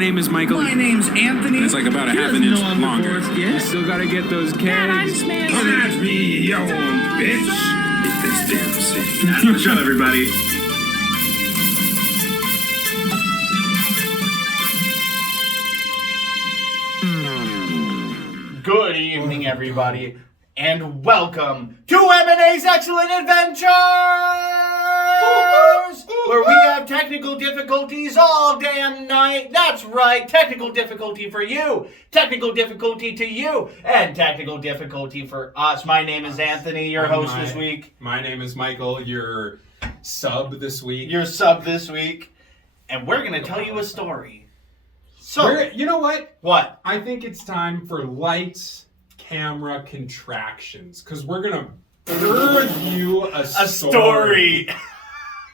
name is Michael. My name's Anthony. It's like about a half an inch longer. You still gotta get those kegs. That's me, you old bitch. It's this damn city. Shut up, everybody. Good evening, everybody, and welcome to M&A's Excellent Adventures, where we have technical difficulties all damn night. That's right, technical difficulty for you, technical difficulty to you, and technical difficulty for us. My name is Anthony, your host this week. My name is Michael, your sub this week. Your sub this week, and we're going to tell you a story. So, you know what? What? I think it's time for lights, camera, contractions, because we're going to birth you a story.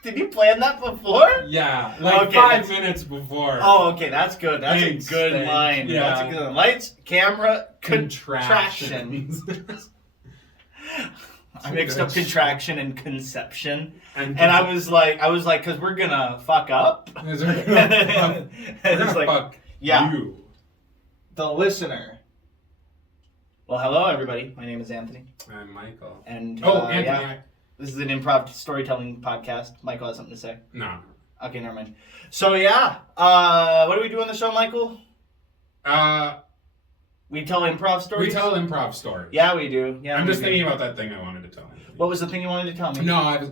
Did you plan that before? Yeah, like okay, 5 minutes before. Oh, okay, that's good. That's a good line. Yeah. That's a good line. Lights, camera, Contractions. I mixed up contraction and conception, and I was like, because we're gonna fuck up. We're gonna fuck yeah, you. the listener. Well, hello everybody. My name is Anthony. I'm Michael. And Anthony. yeah, this is an improv storytelling podcast. Michael has something to say. No. Okay, never mind. So yeah, what do we do on the show, Michael? We tell improv stories? We tell improv stories. Yeah, we do. Yeah, I'm just thinking about that thing I wanted to tell you. What was the thing you wanted to tell me? No,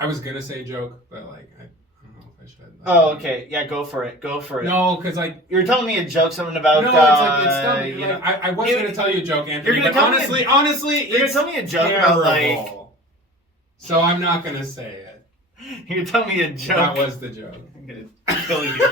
I was gonna say a joke, but like I don't know if I should. Oh, okay. Yeah, go for it. Go for it. No, because like you were telling me a joke, something about. No, it's dumb. You like, know, I was gonna tell you a joke, Anthony. You're gonna but tell honestly, you're it's gonna tell me a joke terrible. about like. So I'm not gonna say it. You're telling me a joke. That was the joke. I'm gonna kill you.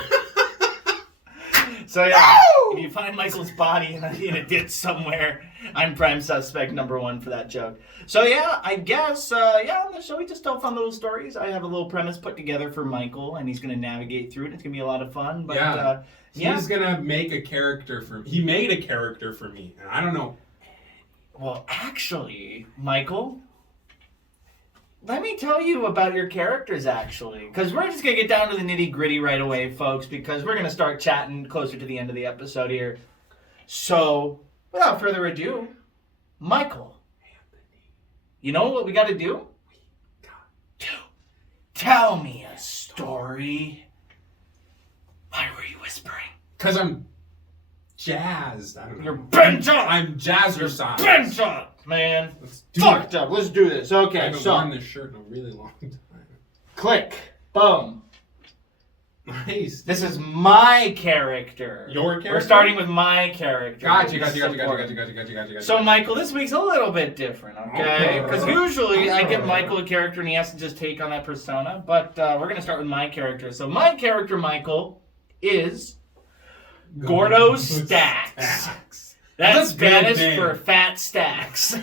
So yeah, if you find Michael's body in a ditch somewhere, I'm prime suspect number one for that joke. So yeah, I guess on the show we just tell fun little stories. I have a little premise put together for Michael, and he's gonna navigate through it. It's gonna be a lot of fun. But he's gonna make a character for me. He made a character for me, and I don't know. Well, actually, Michael, let me tell you about your characters, actually. Because we're just going to get down to the nitty-gritty right away, folks, because we're going to start chatting closer to the end of the episode here. So, without further ado, Michael, you know what we got to do? We got to tell me a story. Why were you whispering? Because I'm jazzed. I don't know. You're bent up! I'm jazzercise. Bent up! Man, Fucked up. Let's do this. Okay, I haven't worn this shirt in a really long time. Click. Boom. Nice. This is my character. Your character? We're starting with my character. Gotcha. So, Michael, this week's a little bit different, okay? Because usually I give Michael a character and he has to just take on that persona, but we're going to start with my character. So, my character, Michael, is Gordo Stacks. That's Spanish for fat stacks.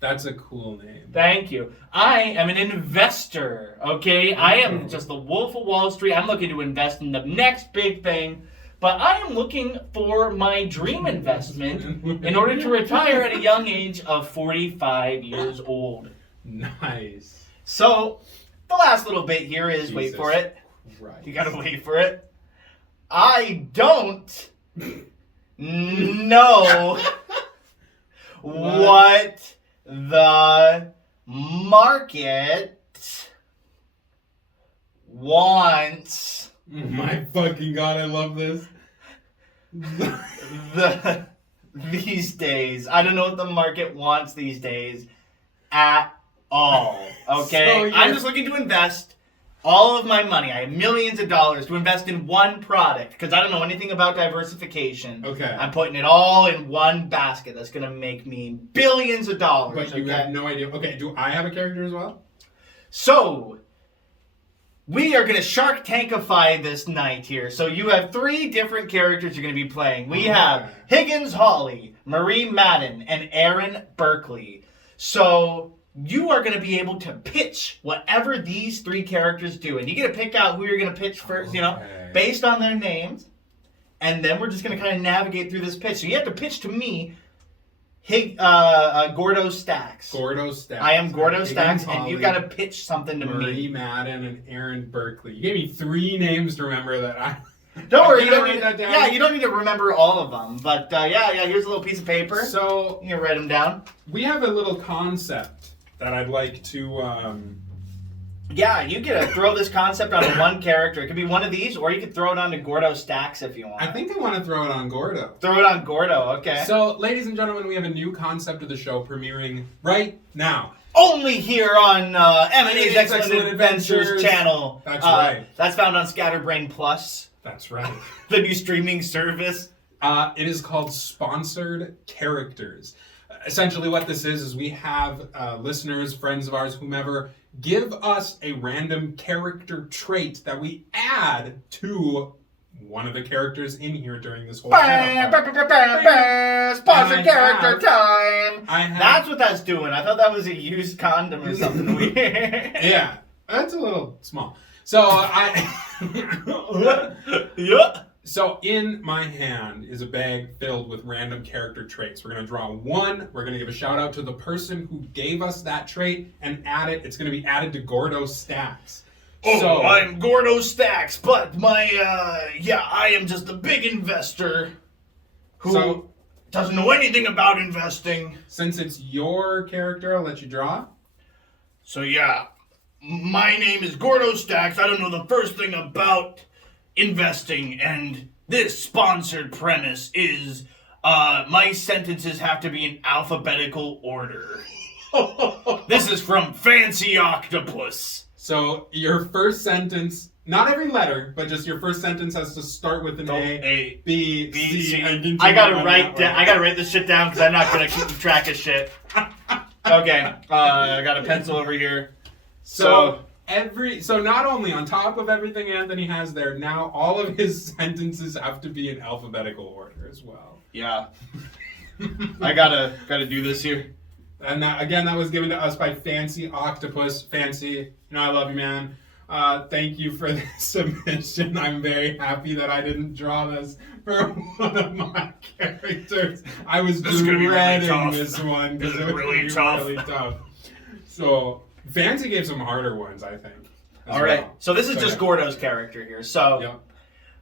That's a cool name. Thank you. I am an investor, okay? I am just the Wolf of Wall Street. I'm looking to invest in the next big thing, but I am looking for my dream investment in order to retire at a young age of 45 years old. Nice. So, the last little bit here is, Jesus wait for it. Christ. You gotta wait for it. I don't know what the market wants. My fucking god, I love this. These days. I don't know what the market wants these days at all. Okay? So I'm just looking to invest all of my money. I have millions of dollars to invest in one product because I don't know anything about diversification. Okay. I'm putting it all in one basket that's going to make me billions of dollars. But you have no idea. Okay, do I have a character as well? So, we are going to Shark Tankify this night here. So you have 3 different characters you're going to be playing. We have Higgins Hawley, Marie Madden, and Aaron Berkeley. So you are going to be able to pitch whatever these 3 characters do. And you get to pick out who you're going to pitch first, based on their names. And then we're just going to kind of navigate through this pitch. So you have to pitch to me Gordo Stacks. Gordo Stacks. I am Gordo Higgins, Stacks, and Holly, you gotta pitch something to Marie me. Madden and Aaron Berkeley. You gave me 3 names to remember that I... Don't worry, Can I write that down? Yeah, you don't need to remember all of them. But here's a little piece of paper. So, You can write them down. we have a little concept that I'd like to... Yeah, you get to throw this concept onto one character. It could be one of these, or you could throw it onto Gordo Stacks if you want. I think I want to throw it on Gordo. Throw it on Gordo, okay. So, ladies and gentlemen, we have a new concept of the show premiering right now. Only here on M&A's Excellent Adventures channel. That's right. That's found on Scatterbrain Plus, That's right. the new streaming service. It is called Sponsored Characters. Essentially what this is we have listeners, friends of ours, whomever, give us a random character trait that we add to one of the characters in here during this whole Sponsored character time. I That's what that's doing. I thought that was a used condom or something weird. Yeah, that's a little small. So Yeah. So in my hand is a bag filled with random character traits. We're going to draw one. We're going to give a shout out to the person who gave us that trait and add it. It's going to be added to Gordo Stacks. Oh, I'm Gordo Stacks, but I am just a big investor who doesn't know anything about investing. Since it's your character, I'll let you draw. So yeah, my name is Gordo Stacks. I don't know the first thing about investing, and this sponsored premise is my sentences have to be in alphabetical order. This is from Fancy Octopus. So your first sentence, not every letter, but just your first sentence has to start with an A, B, C. And I gotta write this shit down because I'm not gonna keep track of shit. Okay, I got a pencil over here. So not only on top of everything Anthony has there, now all of his sentences have to be in alphabetical order as well. Yeah. I gotta do this here. And that was given to us by Fancy Octopus. Fancy, I love you, man. Thank you for this submission. I'm very happy that I didn't draw this for one of my characters. I was dreading this one because it was really tough. So Fancy gave some harder ones, I think. All right. So this is just Gordo's character here. So,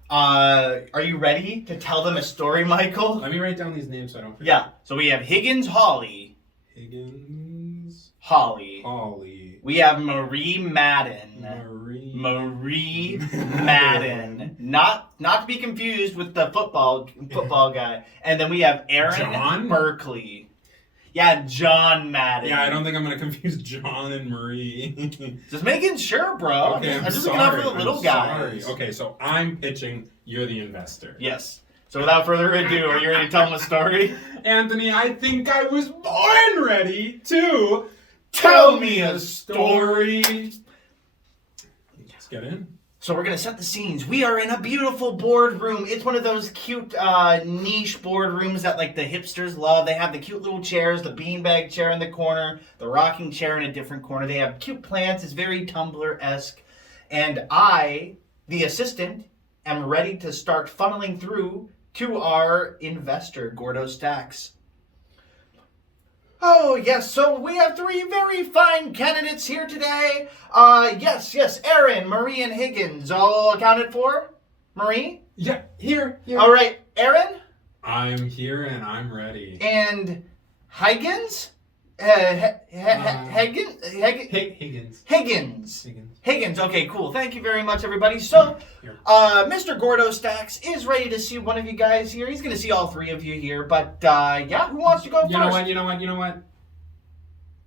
are you ready to tell them a story, Michael? Let me write down these names so I don't forget. Yeah. So we have Higgins, Holly. Holly. We have Marie Madden. Marie Madden. Not to be confused with the football guy. And then we have Aaron Berkeley. Yeah, John Madden. Yeah, I don't think I'm going to confuse John and Marie. Just making sure, bro. Okay, I'm just looking out for the little guys. Okay, so I'm pitching, you're the investor. Yes. So without further ado, are you ready to tell them a story? Anthony, I think I was born ready to tell me a story. Let's get in. So we're going to set the scenes. We are in a beautiful boardroom. It's one of those cute niche boardrooms that like the hipsters love. They have the cute little chairs, the beanbag chair in the corner, the rocking chair in a different corner. They have cute plants. It's very Tumblr-esque. And I, the assistant, am ready to start funneling through to our investor, Gordo Stacks. Oh, yes, so we have 3 very fine candidates here today. Yes, Aaron, Marie, and Higgins, all accounted for? Marie? Yeah, here. All right, Aaron? I'm here and I'm ready. And Higgins? Higgins. Okay, cool. Thank you very much, everybody. So, Mr. Gordo Stacks is ready to see one of you guys here. He's going to see all 3 of you here. But, who wants to go first? You know what?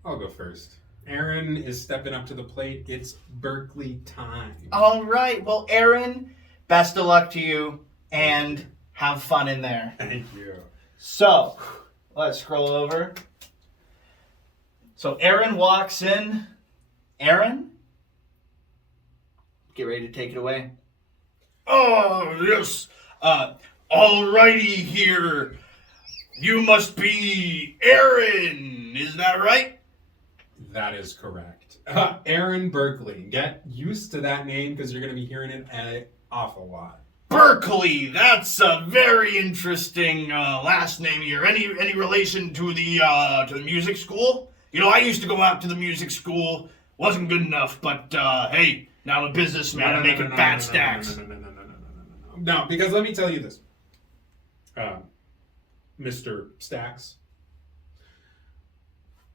I'll go first. Aaron is stepping up to the plate. It's Berkeley time. All right. Well, Aaron, best of luck to you. And have fun in there. Thank you. So, let's scroll over. So Aaron walks in. Aaron? Get ready to take it away. Oh, yes. Alrighty here. You must be Aaron. Is that right? That is correct. Aaron Berkeley. Get used to that name because you're going to be hearing it an awful lot. Berkeley. That's a very interesting last name here. Any relation to the music school? You know, I used to go out to the music school. Wasn't good enough, but hey, now I'm a businessman. I'm making fat stacks. No, because let me tell you this, Mr. Stacks.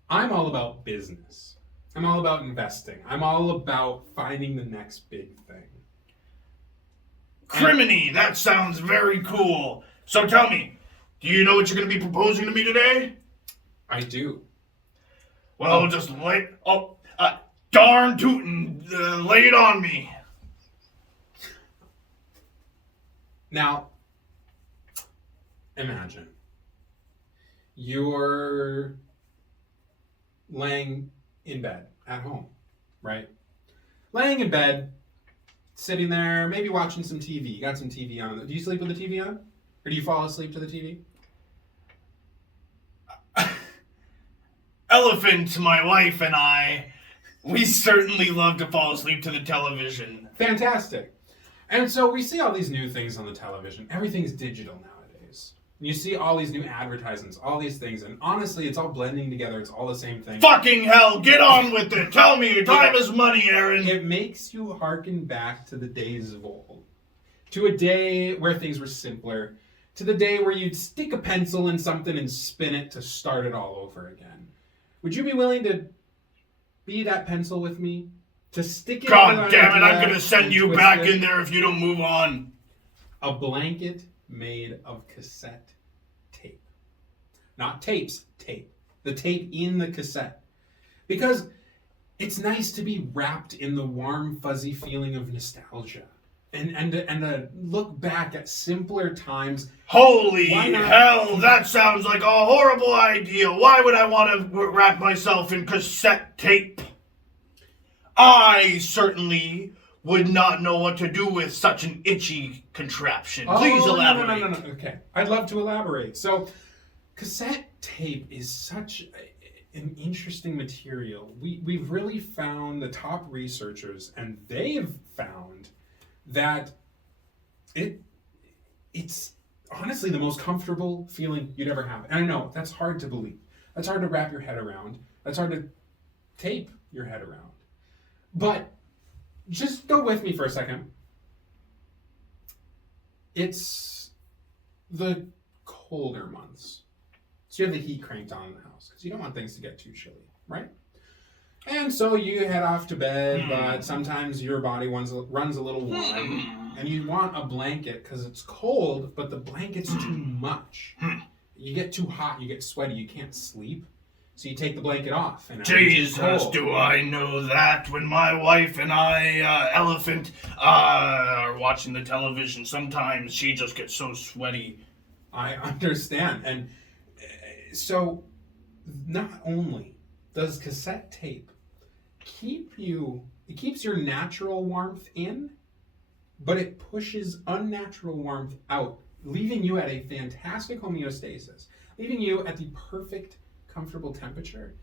I'm all about business. I'm all about investing. I'm all about finding the next big thing. Criminy, that sounds very cool. So tell me, do you know what you're going to be proposing to me today? I do. Well, just darn tootin', lay it on me. Now, imagine you're laying in bed at home, right? Laying in bed, sitting there, maybe watching some TV. You got some TV on. Do you sleep with the TV on? Or do you fall asleep to the TV? Elephant, my wife and I, we certainly love to fall asleep to the television. Fantastic. And so we see all these new things on the television. Everything's digital nowadays. And you see all these new advertisements, all these things, and honestly, it's all blending together. It's all the same thing. Fucking hell, get on with it. Tell me, your time is money, Aaron. It makes you hearken back to the days of old. To a day where things were simpler. To the day where you'd stick a pencil in something and spin it to start it all over again. Would you be willing to be that pencil with me? To stick it God damn it, I'm gonna send you back in there if you don't move on. A blanket made of cassette tape. Not tapes, tape. The tape in the cassette. Because it's nice to be wrapped in the warm, fuzzy feeling of nostalgia. And to look back at simpler times. Holy hell, that sounds like a horrible idea. Why would I want to wrap myself in cassette tape? I certainly would not know what to do with such an itchy contraption. Please elaborate. No. Okay, I'd love to elaborate. So, cassette tape is such an interesting material. We've really found the top researchers, and they've found that it's honestly the most comfortable feeling you'd ever have. And I know that's hard to believe. That's hard to wrap your head around. That's hard to tape your head around. But just go with me for a second. It's the colder months. So you have the heat cranked on in the house because you don't want things to get too chilly, right? And so you head off to bed, but sometimes your body runs a little warm, and you want a blanket because it's cold, but the blanket's too much. You get too hot, you get sweaty, you can't sleep. So you take the blanket off. And Jesus, do I know that when my wife and I, Elephant, are watching the television, sometimes she just gets so sweaty. I understand. And so not only does cassette tape keeps your natural warmth in, but it pushes unnatural warmth out, leaving you at a fantastic homeostasis, leaving you at the perfect comfortable temperature.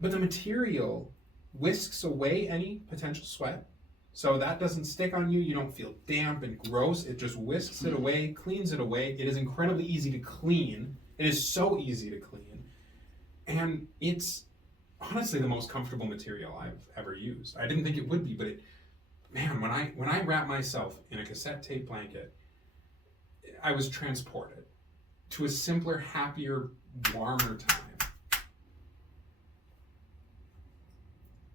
But the material whisks away any potential sweat, so that doesn't stick on you. You don't feel damp and gross. It just whisks it away, cleans it away. It is incredibly easy to clean. It is so easy to clean. And it's honestly the most comfortable material I've ever used. I didn't think it would be, but when I wrap myself in a cassette tape blanket, I was transported to a simpler, happier, warmer time.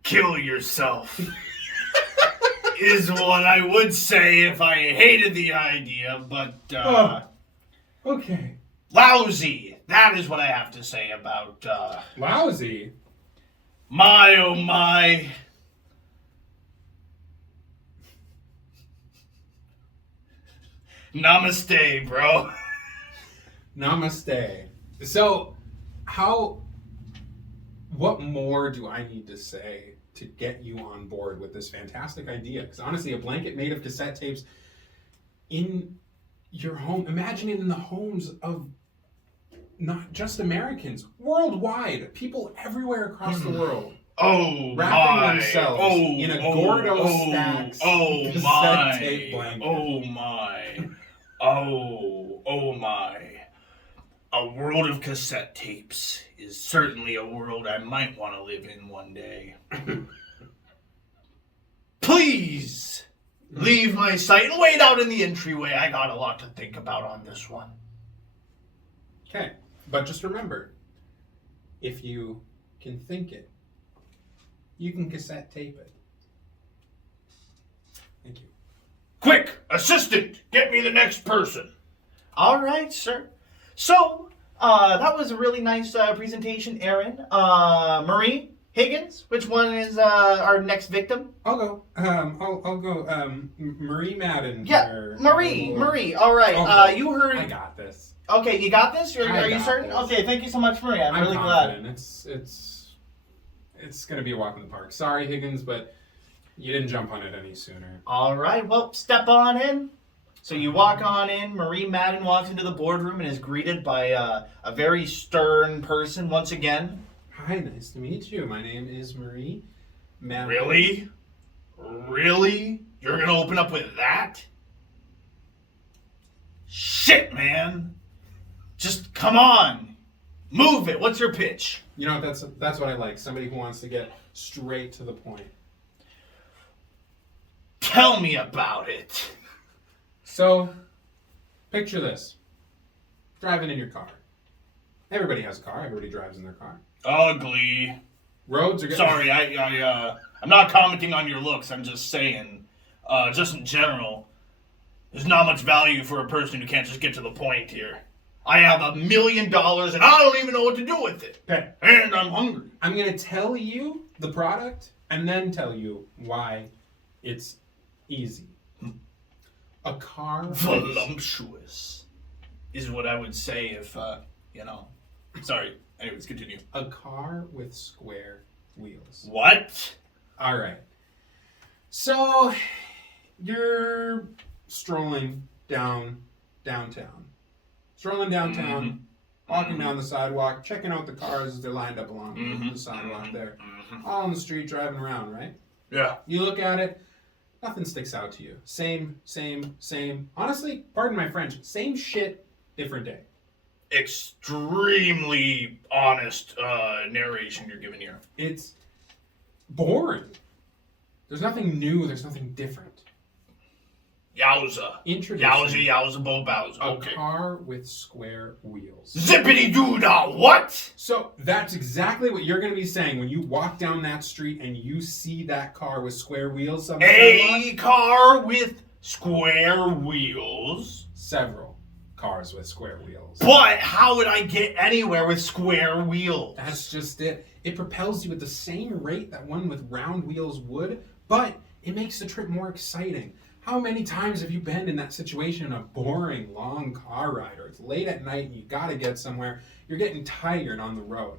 Kill yourself is what I would say if I hated the idea, but okay. Lousy. That is what I have to say about Lousy? My oh my. Namaste, bro. Namaste. So, what more do I need to say to get you on board with this fantastic idea? Because honestly, a blanket made of cassette tapes in your home, imagine it in the homes of not just Americans, worldwide, people everywhere across the world. Oh wrapping my! themselves Oh, in a oh, Gordo oh, Stacks oh cassette my! tape blanket. Oh my! Oh my! A world of cassette tapes is certainly a world I might want to live in one day. Please leave my site and wait out in the entryway. I got a lot to think about on this one. Okay, but just remember, if you can think it, you can cassette tape it. Thank you. Quick, assistant, get me the next person. All right, sir. So, that was a really nice presentation, Aaron. Marie, Higgins, which one is our next victim? I'll go. I'll go. Marie Madden. Yeah, Marie. All right. Oh, You heard. I got this. Okay, you got this. Are you got certain? this. Okay, thank you so much, Marie. I'm really confident. glad. It's gonna be a walk in the park. Sorry, Higgins, but you didn't jump on it any sooner. All right. Well, step on in. So you walk on in. Marie Madden walks into the boardroom and is greeted by a very stern person once again. Hi, nice to meet you. My name is Marie Madden. Really? Really? You're gonna open up with that? Shit, man. Just come on. Move it. What's your pitch? You know, that's what I like. Somebody who wants to get straight to the point. Tell me about it. So, picture this. Driving in your car. Everybody has a car. Everybody drives in their car. Ugly. Roads are good. Sorry, I'm not commenting on your looks. I'm just saying, just in general, there's not much value for a person who can't just get to the point here. I have $1 million and I don't even know what to do with it. Okay. And I'm hungry. I'm going to tell you the product and then tell you why it's easy. A car. Voluptuous is what I would say if, Sorry. Anyways, continue. A car with square wheels. What? All right. So, you're strolling downtown. Strolling downtown, walking down the sidewalk, checking out the cars as they're lined up along the sidewalk there. All on the street, driving around, right? Yeah. You look at it, nothing sticks out to you. Same. Honestly, pardon my French, same shit, different day. Extremely honest narration you're giving here. It's boring. There's nothing new, there's nothing different. Yowza. Introducing Yowza, bo bowza. a Okay. car with square wheels. Zippity doo dah, what? So that's exactly what you're going to be saying when you walk down that street and you see that car with square wheels. A car with square wheels? Several cars with square wheels. But how would I get anywhere with square wheels? That's just it. It propels you at the same rate that one with round wheels would, but it makes the trip more exciting. How many times have you been in that situation in a boring, long car ride, or it's late at night and you gotta get somewhere, you're getting tired on the road?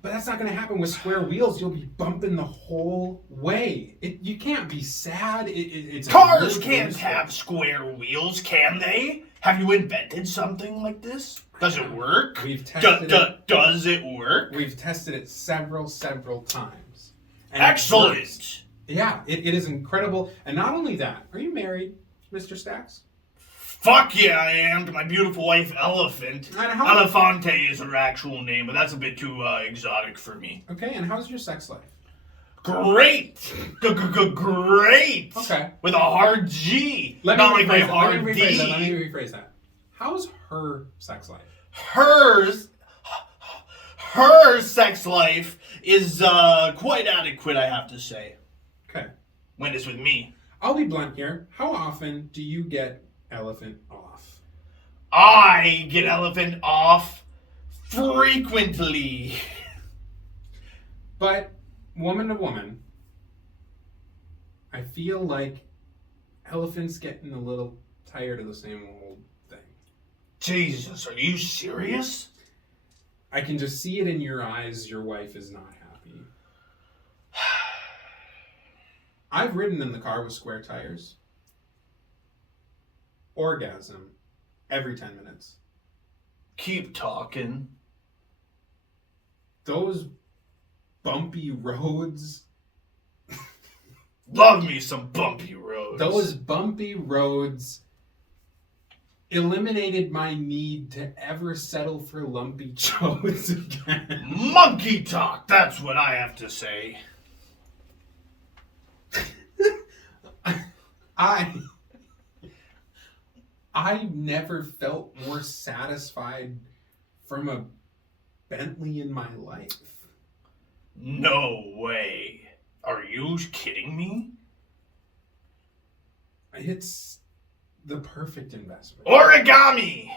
But that's not gonna happen with square wheels. You'll be bumping the whole way. You can't be sad. It's Cars can't have square wheels, can they? Have you invented something like this? Does it work? We've tested it. Does it work? We've tested it several times. And Excellent. it works. Yeah, it is incredible. And not only that, are you married, Mr. Stacks? Fuck yeah, I am, to my beautiful wife, Elephant. And how- Elefante is her actual name, but that's a bit too exotic for me. Okay, and how's your sex life? Great! Great! Okay. With a hard G. Let me Not like my rephrase that. hard Let me D. rephrase that. How's her sex life? Her sex life is quite adequate, I have to say. Okay. When it's with me. I'll be blunt here. How often do you get Elephant off? I get Elephant off frequently. But woman to woman, I feel like Elephant's getting a little tired of the same old thing. Jesus, are you serious? I can just see it in your eyes. Your wife is not happy. I've ridden in the car with square tires. Orgasm every 10 minutes. Keep talking. Those bumpy roads. Love me some bumpy roads. Those bumpy roads eliminated my need to ever settle for lumpy chodes again. Monkey talk, that's what I have to say. I never felt more satisfied from a Bentley in my life. No way. Are you kidding me? It's the perfect investment. Origami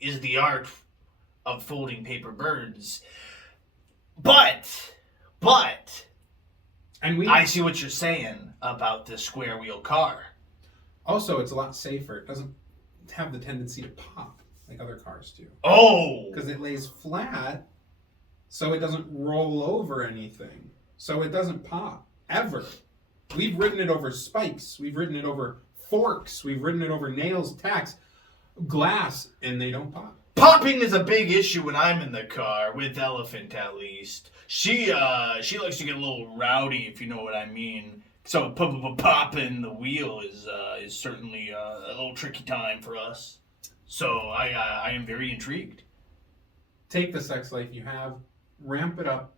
is the art of folding paper birds. But, And I see what you're saying about this square wheel car. also, it's a lot safer. It doesn't have the tendency to pop like other cars do. Oh! Because it lays flat, so it doesn't roll over anything. So it doesn't pop, ever. We've ridden it over spikes. We've ridden it over forks. We've ridden it over nails, tacks, glass, and they don't pop. Popping is a big issue when I'm in the car, with Elephant at least. She likes to get a little rowdy, if you know what I mean. So popping the wheel is certainly a little tricky time for us. So I am very intrigued. Take the sex life you have, ramp it up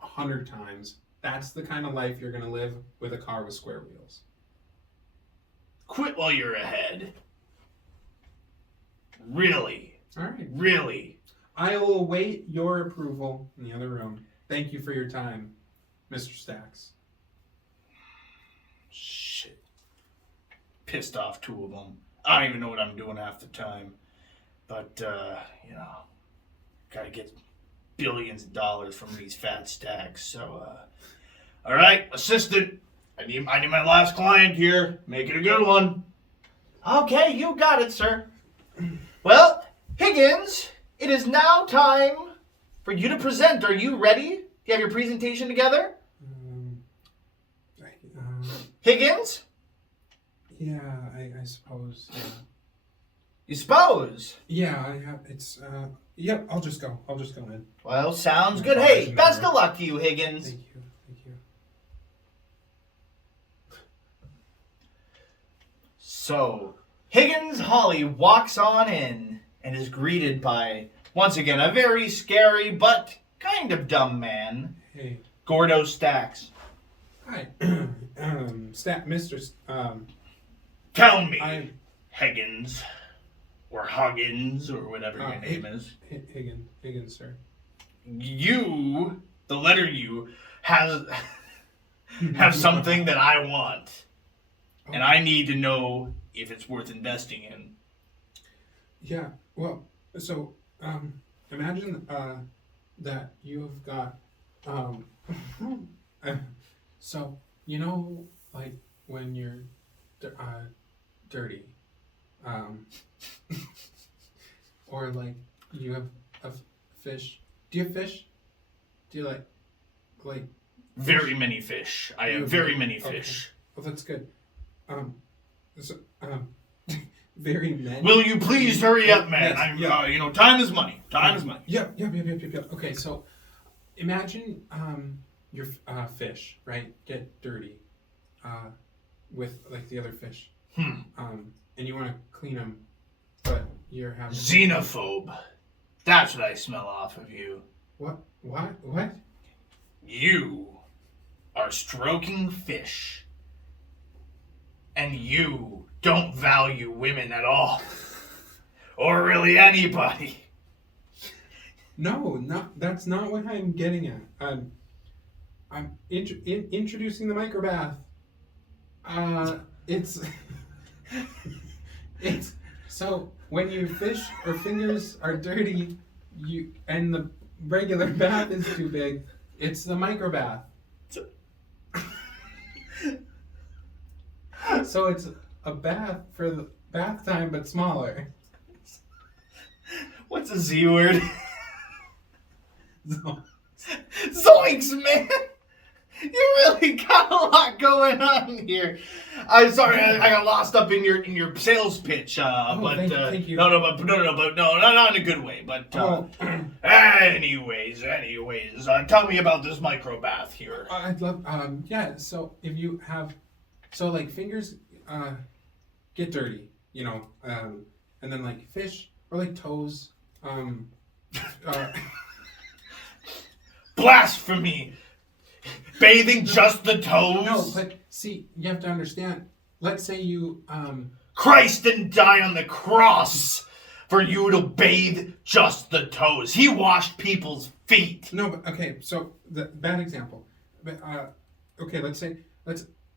100 times. That's the kind of life you're going to live with a car with square wheels. Quit while you're ahead. Really? All right. Really? I will await your approval in the other room. Thank you for your time, Mr. Stacks. Shit. Pissed off two of them. I don't even know what I'm doing half the time. But, gotta get billions of dollars from these fat stacks. So, all right, assistant. I need my last client here. Make it a good one. Okay, you got it, sir. Well, Higgins, it is now time for you to present. Are you ready? Do you have your presentation together? Higgins? Yeah, I suppose. Yeah. You suppose? Yeah, I have. It's. Yep. I'll just go in. Well, sounds good. Hey, best of luck to you, Higgins. Thank you. So, Higgins Holly walks on in and is greeted by, once again, a very scary but kind of dumb man, Hey. Gordo Stacks. Hi. Mr. Tell me, I. Higgins, or Huggins, or whatever your name is. Higgins, sir. You, the letter U, have something that I want. And I need to know if it's worth investing in. Yeah, well, so, imagine, that you've got, so, you know, like, when you're, dirty, or, like, you have a fish. Do you have fish? Do you, like... Very many fish. I have very many fish. Okay. Well, that's good. Very many. Will you please hurry up, man? Yes, time is money. Time is money. Yep. Okay, so imagine your fish, right? Get dirty with like the other fish. And you want to clean them, but you're having xenophobe. That's what I smell off of you. What? You are stroking fish. And you don't value women at all. Or really anybody. No, that's not what I'm getting at. I'm introducing the microbath. It's so when your fish or fingers are dirty, and the regular bath is too big, it's the microbath. So it's a bath for the bath time, but smaller. What's a Z word? Zoinks, man! You really got a lot going on here. I'm sorry, I got lost up in your sales pitch. But thank you. No, not in a good way. But Anyways, tell me about this micro bath here. I'd love, yeah, so if you have, so like fingers, get dirty, you know, and then like fish or like toes, Blasphemy! Bathing just the toes? no, but see, you have to understand, let's say you, Christ didn't die on the cross for you to bathe just the toes. He washed people's feet. no, but, okay, so, the bad example, but, okay,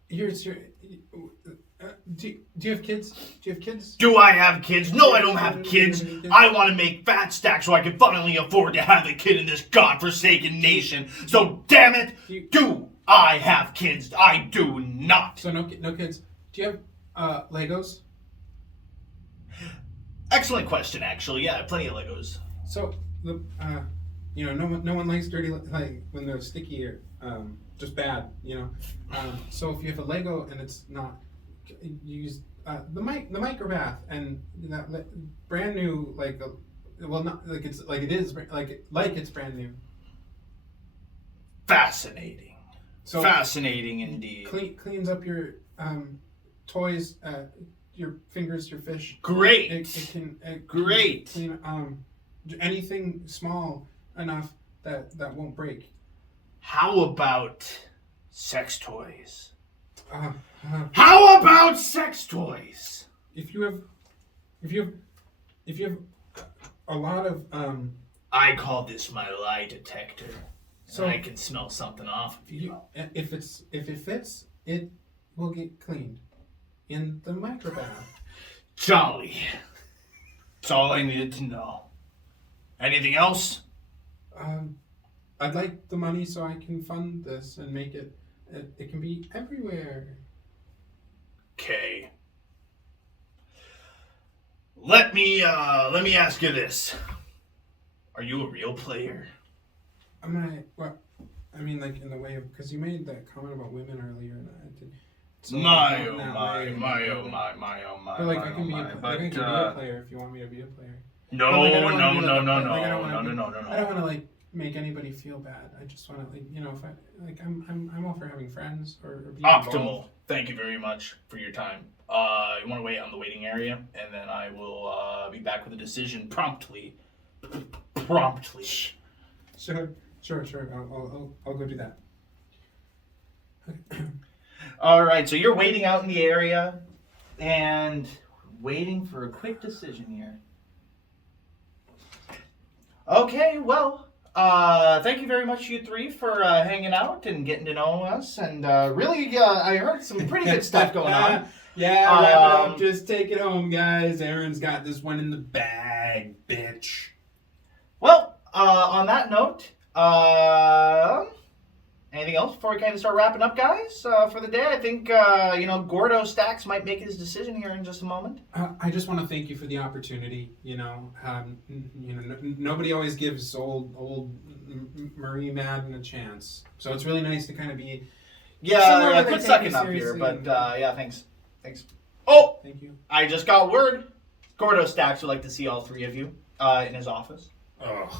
here's your, do you have kids? Do you have kids? Do I have kids? No, I don't have kids. I want to make fat stacks so I can finally afford to have a kid in this godforsaken nation. So, damn it, do I have kids? I do not. So no kids. Do you have, Legos? Excellent question, actually. Yeah, plenty of Legos. So you know, no one likes dirty like when they're sticky or just bad, you know. So if you have a Lego and it's not, you use the micro bath and that brand new not like it's like it is like it's brand new. Fascinating. So Fascinating indeed. Cleans up your toys, your fingers, your fish. Great. It can Great. clean anything small enough that won't break. How about sex toys? Uh, How about sex toys? if you have a lot of I call this my lie detector. so I can smell something off of you. if it fits, it will get cleaned in the micro bath. Jolly. That's all I needed to know. Anything else? I'd like the money so I can fund this and make it can be everywhere. Okay. Let me ask you this. Are you a real player? Well, I mean, like in the way of, because you made that comment about women earlier, and I did. So My not oh that my, way. my oh my, my oh my. But like my, I can oh be, my. I can be a player if you want me to be a player. No, But, like, I don't no, wanna be, no, like, no, like, no, I don't no, wanna no, be- no, no, I don't want no. to like make anybody feel bad. I just want to like, you know, if I like, I'm all for having friends or being Optimal. involved. Thank you very much for your time. You want to wait on the waiting area, and then I will be back with a decision promptly. Promptly. Sure. I'll go do that. All right, so you're waiting out in the area and waiting for a quick decision here. Okay, well, thank you very much, you three, for hanging out and getting to know us. And really, I heard some pretty good stuff going on. Yeah, wrap it up. Just take it home, guys. Aaron's got this one in the bag, bitch. Well, on that note, anything else before we kind of start wrapping up, guys, for the day? I think, Gordo Stacks might make his decision here in just a moment. I just want to thank you for the opportunity. Nobody always gives old Marie Madden a chance, so it's really nice to kind of be. Yeah, where they quit take sucking me up here, seriously but and- yeah, thanks. Oh, Thank you. I just got word. Gordo Stacks would like to see all three of you in his office. Ugh.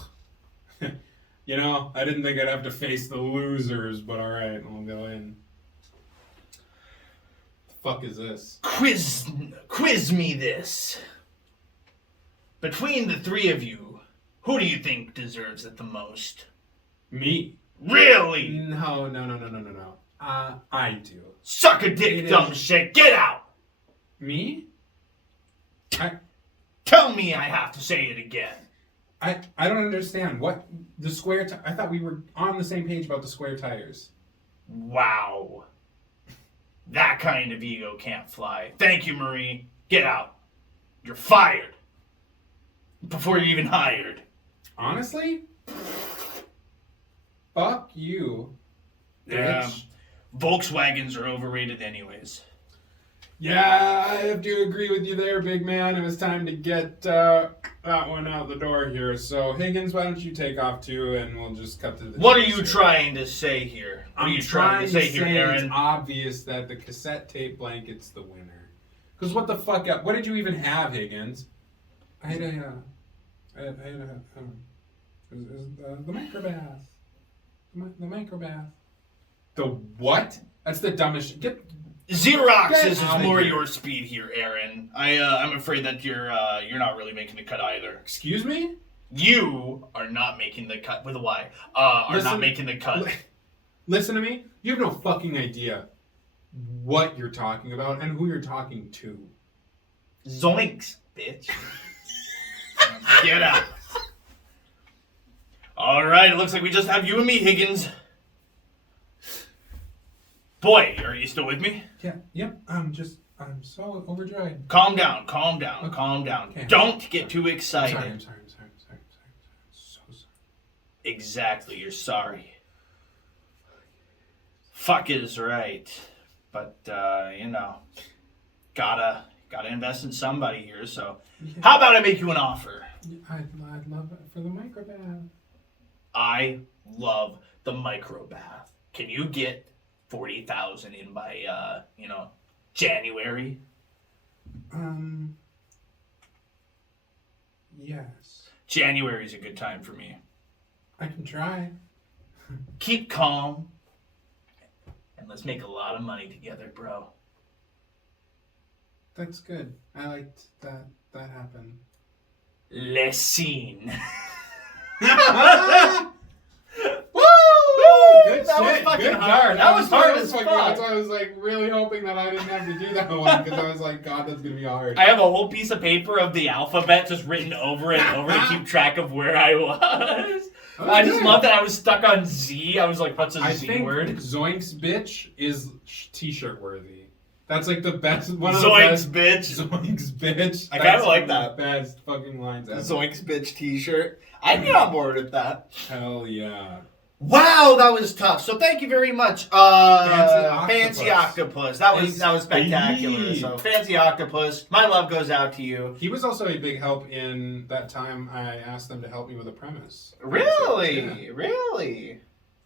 I didn't think I'd have to face the losers, but all right, I'll go in. The fuck is this? Quiz me this. Between the three of you, who do you think deserves it the most? Me? Really? No. I do. Suck a dick, It dumb is- shit. Get out. Me? Tell me I have to say it again. I don't understand. What the square? I thought we were on the same page about the square tires. Wow. That kind of ego can't fly. Thank you, Marie. Get out. You're fired. Before you're even hired. Honestly? Fuck you. Yeah. Bitch. Volkswagens are overrated anyways. Yeah, I have to agree with you there, big man. It was time to get that one out the door here. So, Higgins, why don't you take off too, and we'll just cut to the What are chase you here. trying to say here? What are I'm you trying to say here, it's Aaron? obvious that the cassette tape blanket's the winner. Because what the fuck up? What did you even have, Higgins? I had a Is the microbath. The microbath. The what? That's the dumbest. Xerox Get is outta more here. your speed here, Aaron. I'm afraid that you're not really making the cut either. Excuse me? You are not making the cut with a Y. Are not making the cut. Listen to me. You have no fucking idea what you're talking about and who you're talking to. Zoinks, bitch. Get out. All right, it looks like we just have you and me, Higgins. Boy, are you still with me? Yeah. Yep. I'm so overjoyed. Calm down. Okay. Calm down. Okay. Don't get too I'm excited. sorry. So sorry. Exactly, you're sorry. Fuck is right. But, gotta invest in somebody here, so. Yeah. How about I make you an offer? I'd love it for the microbath. I love the microbath. Can you get 40,000 in by, January? Yes. January's a good time for me. I can try. Keep calm. And let's make a lot of money together, bro. That's good. I liked that happened. Les scene. Woo! Good That was shit. fucking Good hard. God. That was hard as fucking- fuck. That's why I was like really hoping that I didn't have to do that one because I was like, God, that's gonna be hard. I have a whole piece of paper of the alphabet just written over and over to keep track of where I was. I just love that I was stuck on Z. I was like, what's a I Z think word? Zoinks bitch is t-shirt worthy. That's like the best one of Zoinks, the best. bitch. Zoinks bitch. I kinda That's like one of that. the best fucking lines ever. Zoinks bitch t-shirt. I'd get on board with that. Hell yeah. Wow, that was tough. So thank you very much, Fancy Octopus. That was Thanks, spectacular. baby. So Fancy Octopus, my love goes out to you. He was also a big help in that time I asked them to help me with a premise. Really, Yeah. really.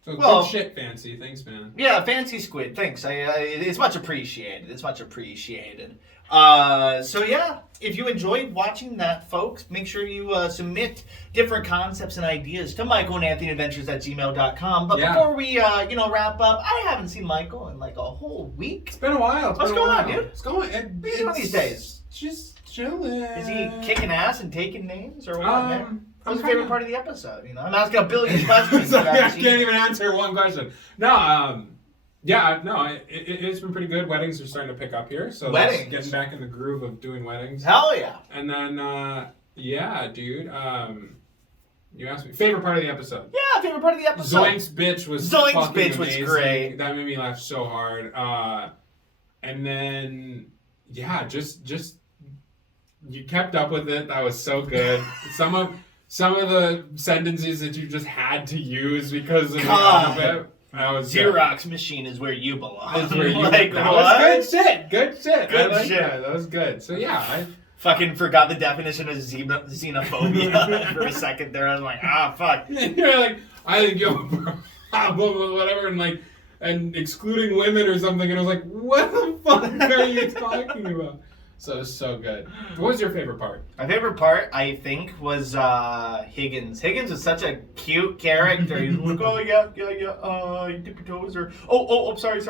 So Well- good shit, Fancy. Thanks, man. Yeah, Fancy Squid. Thanks. It's much appreciated. It's much appreciated. So yeah, if you enjoyed watching that, folks, make sure you submit different concepts and ideas to michaelandanthonyadventures@gmail.com. But Yeah. before we wrap up, I haven't seen Michael in like a whole week. It's been a while. What's going on, dude? It's going. What are you doing these days? Just chilling. Is he kicking ass and taking names or what, man? What's I'm your favorite kinda- part of the episode? I'm asking a billion questions. Sorry, I Obviously. can't even answer one question. No, yeah, no, it's been pretty good. Weddings are starting to pick up here, so that's Weddings? getting back in the groove of doing weddings. Hell yeah. And then, yeah, dude, you asked me favorite part of the episode. Yeah, favorite part of the episode. Zoinks bitch was Zoinks fucking bitch was amazing. great. That made me laugh so hard. And then, yeah, just you kept up with it. That was so good. Some of the sentences that you just had to use because of God. the alphabet. That was good. Xerox machine is where you belong. That's where you. like, that what? was good shit. Good shit. Good I like shit. That. That was good. So yeah, I Fucking forgot the definition of xenophobia for a second there. I was like, fuck. you're like, I think you have a problem with whatever, and excluding women or something, and I was like, what the fuck are you talking about? So it's so good. What was your favorite part? My favorite part, I think, was Higgins. Higgins was such a cute character. He's like, oh, yeah, you dip your toes, or, sorry.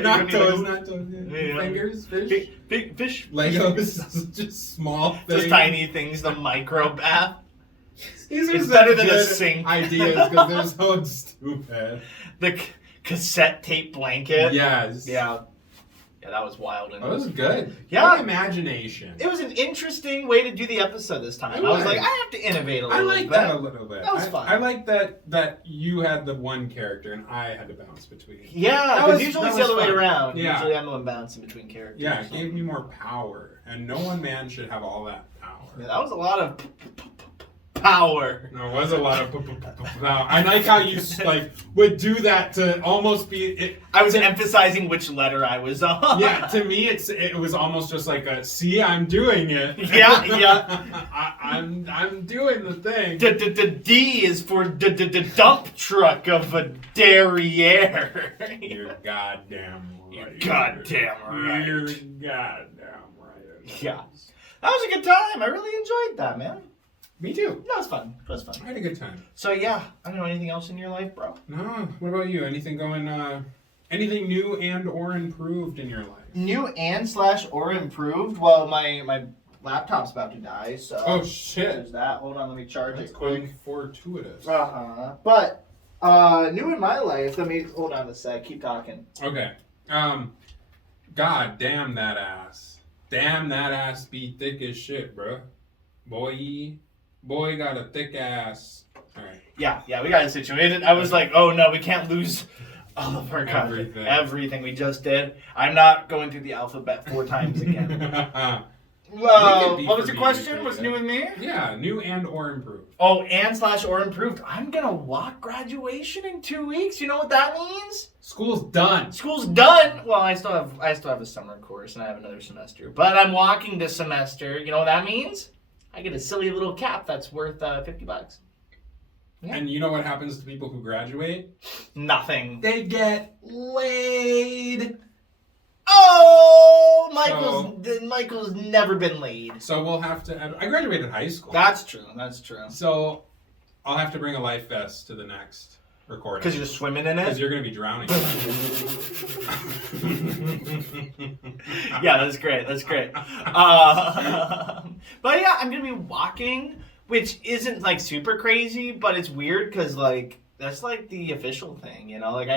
Not toes, not toes. Yeah. Fingers, fish, Big fish. Legos, just small things. Just tiny things, the micro bath. These are It's such better than a good sink. ideas because they're so stupid. The cassette tape blanket. Yes. Yeah, that was wild. And That was good. Yeah. Good imagination. it was an interesting way to do the episode this time. It I was was. like, I have to innovate a I little like bit. that a little bit. That was fun. I like that you had the one character and I had to bounce between. Yeah, That because was- usually that it's the was other way fun. around. Yeah. Usually I'm the one bouncing between characters. Yeah, it so. gave me more power, and no one man should have all that power. Yeah, that was a lot of power. There was a lot of power. I like how you like would do that to almost be it. I was emphasizing which letter I was on. Yeah, to me it was almost just like a see, I'm doing it. Yeah. I'm doing the thing. The D is for the dump truck of a derriere. You're goddamn right. You're goddamn right. You're goddamn right. Yeah. That was a good time. I really enjoyed that, man. Me too. That was fun. That was fun. I had a good time. So yeah, I don't know, anything else in your life, bro? No. What about you? Anything going? Anything new and or improved in your life? New and / or improved? Well, my laptop's about to die, so. Oh shit. There's that. Hold on, let me charge That's it quick. quite fortuitous. But new in my life. Let me hold on a sec. Keep talking. Okay. God damn that ass. Damn that ass be thick as shit, bro. Boy got a thick ass. All right. Yeah, we got it situated. I was like, oh no, we can't lose all of our content. Everything we just did. I'm not going through the alphabet 4 times again. What was your question? What's new with me? Yeah, new and or improved. Oh, and / or improved. I'm gonna walk graduation in 2 weeks. You know what that means? School's done. School's done. Well, I still have a summer course and I have another semester. But I'm walking this semester. You know what that means? I get a silly little cap that's worth $50. Yeah. And you know what happens to people who graduate? Nothing. They get laid. Oh, Michael's never been laid. So we'll have to. I graduated high school. That's true. So I'll have to bring a life vest to the next recording. Because you're swimming in it? Because you're going to be drowning. Yeah, that's great. But yeah, I'm going to be walking, which isn't like super crazy, but it's weird because like that's like the official thing, you know? Like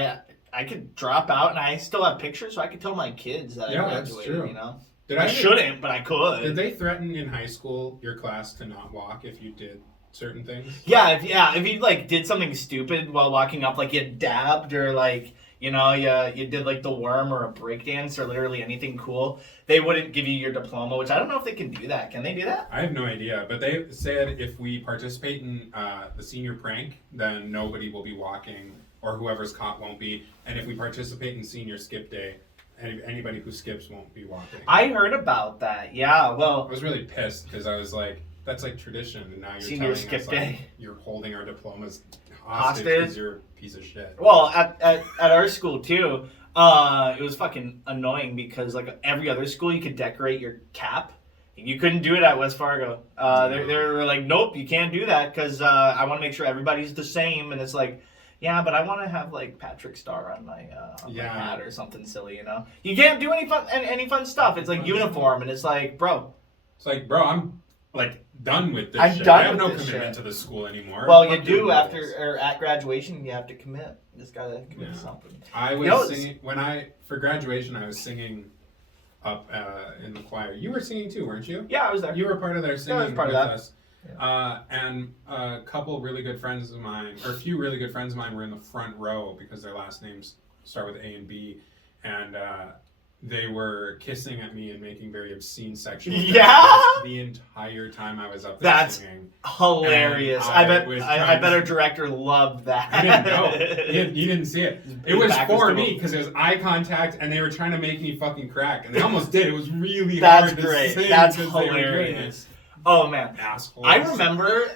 I could drop out and I still have pictures, so I could tell my kids that I graduated, that's true. You know? I shouldn't, but I could. Did they threaten in high school your class to not walk if you did certain things? Yeah, if you like did something stupid while walking up, like you dabbed or like, you know, you did like the worm or a breakdance or literally anything cool, they wouldn't give you your diploma, which I don't know if they can do that. Can they do that? I have no idea, but they said if we participate in the senior prank, then nobody will be walking, or whoever's caught won't be. And if we participate in senior skip day, anybody who skips won't be walking. I heard about that. Yeah, well, I was really pissed because I was like, that's like tradition, and now you're senior telling skip us day. like, you're holding our diplomas hostage because you're a piece of shit. Well, at our school too, it was fucking annoying because like every other school you could decorate your cap. You couldn't do it at West Fargo. They were like, nope, you can't do that because I want to make sure everybody's the same. And it's like, yeah, but I want to have like Patrick Star on my hat or something silly, you know. You can't do any fun stuff. It's like uniform, and it's like, bro. It's like, bro, I'm like done with this I'm shit. done I have with no this commitment shit. to the school anymore. Well, Fuck you do your after rules. or at graduation. You have to commit. You just gotta commit to something. I was singing for graduation. I was singing up in the choir. You were singing too, weren't you? Yeah, I was there. You were part of their singing I was part with of that. us. And a couple really good friends of mine, or a few really good friends of mine, were in the front row because their last names start with A and B, and they were kissing at me and making very obscene sexual gestures the entire time I was up there singing. Hilarious. I bet our director loved that. I didn't know. He didn't see it. It was for me because it was eye contact and they were trying to make me fucking crack. And they almost did. It was really hard to sing. That's because they were doing hilarious. Oh, man. Assholes. I remember